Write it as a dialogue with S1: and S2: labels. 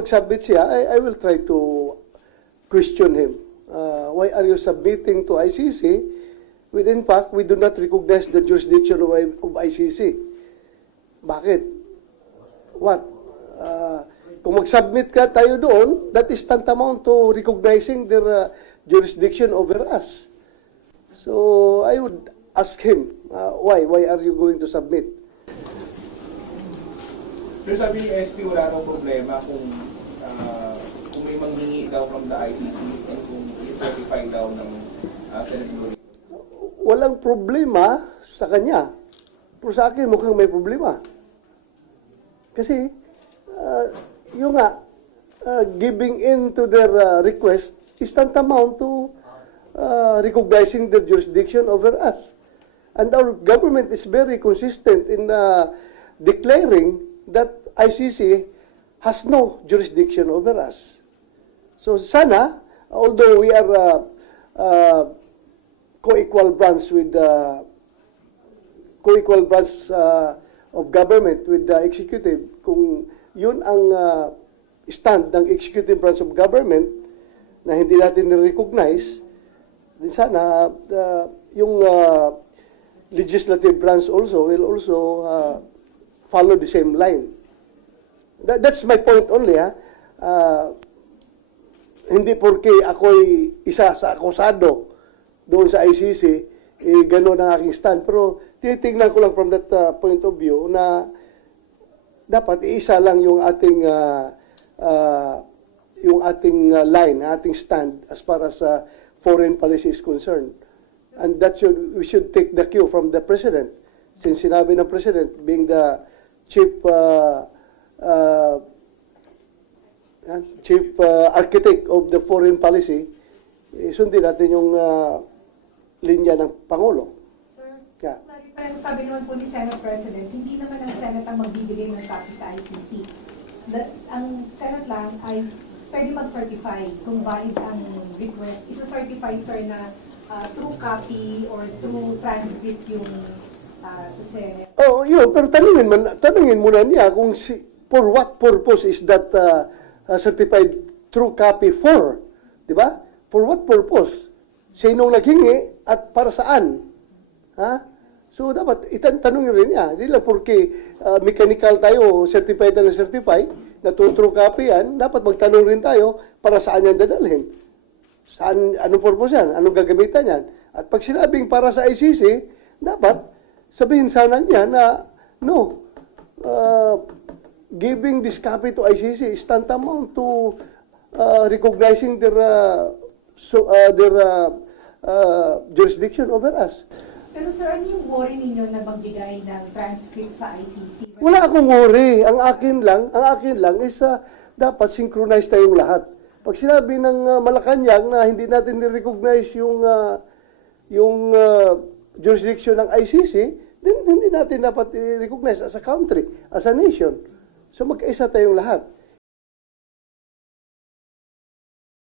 S1: mag-submit siya, I, I will try to question him. Uh, why are you submitting to ICC when in fact we do not recognize the jurisdiction of, of ICC? Bakit? What? Uh, kung mag-submit ka tayo doon, that is tantamount to recognizing their uh, jurisdiction over us. So I would ask him, uh, why? Why are you going to submit?
S2: Pero sabi ni SP, wala daw problema kung ah, kung may manghingi daw from the ICC and kung i-certify daw ng uh, Senate Blue
S1: Walang problema sa kanya. Pero sa akin mukhang may problema. Kasi, uh, yung nga, uh, giving in to their uh, request is tantamount to uh, recognizing their jurisdiction over us. And our government is very consistent in uh, declaring that ICC has no jurisdiction over us. So sana, although we are uh, uh, co-equal branch with the co-equal branch uh, of government with the executive, kung yun ang uh, stand ng executive branch of government na hindi natin recognize, din sana uh, yung uh, legislative branch also will also uh, follow the same line. That, that's my point only, ha. Uh, hindi porke ako'y isa sa akusado doon sa ICC, eh, gano'n ang aking stand. Pero tinitingnan ko lang from that uh, point of view na dapat isa lang yung ating uh, uh, yung ating uh, line, ating stand as far as uh, foreign policy is concerned. And that should we should take the cue from the president. Since sinabi ng president being the chief uh, uh, yan, chief uh, architect of the foreign policy, eh, sundin natin yung uh, linya ng Pangulo.
S3: Sir,
S1: Yeah.
S3: clarify, sabi naman po ni Senate President, hindi naman ang Senate ang magbibigay ng copy sa ICC. The- ang Senate lang ay pwede mag-certify kung valid ang request. Isa-certify, sir, na uh, true copy or true transcript yung uh, sa Senate.
S1: Oh, yun, pero tanungin man, tanungin muna niya kung si, for what purpose is that uh, uh, certified true copy for? Di ba? For what purpose? Sinong naghingi at para saan? Ha? So dapat itanong rin niya. Hindi lang porque uh, mechanical tayo, certified na certify, na true copy yan, dapat magtanong rin tayo para saan yan dadalhin. Saan, anong purpose yan? Anong gagamitan yan? At pag sinabing para sa ICC, dapat sabihin sana niya na, no, uh, giving this copy to ICC is tantamount to uh, recognizing their, uh, so, uh, their uh, uh, jurisdiction over us.
S3: Pero sir, ano yung worry ninyo na magbigay ng transcript sa ICC?
S1: Wala akong worry. Ang akin lang, ang akin lang is uh, dapat synchronize tayong lahat. Pag sinabi ng uh, Malacanang na hindi natin ni-recognize yung uh, yung uh, jurisdiction ng ICC, then hindi natin dapat i-recognize as a country, as a nation. So magkaisa tayong lahat.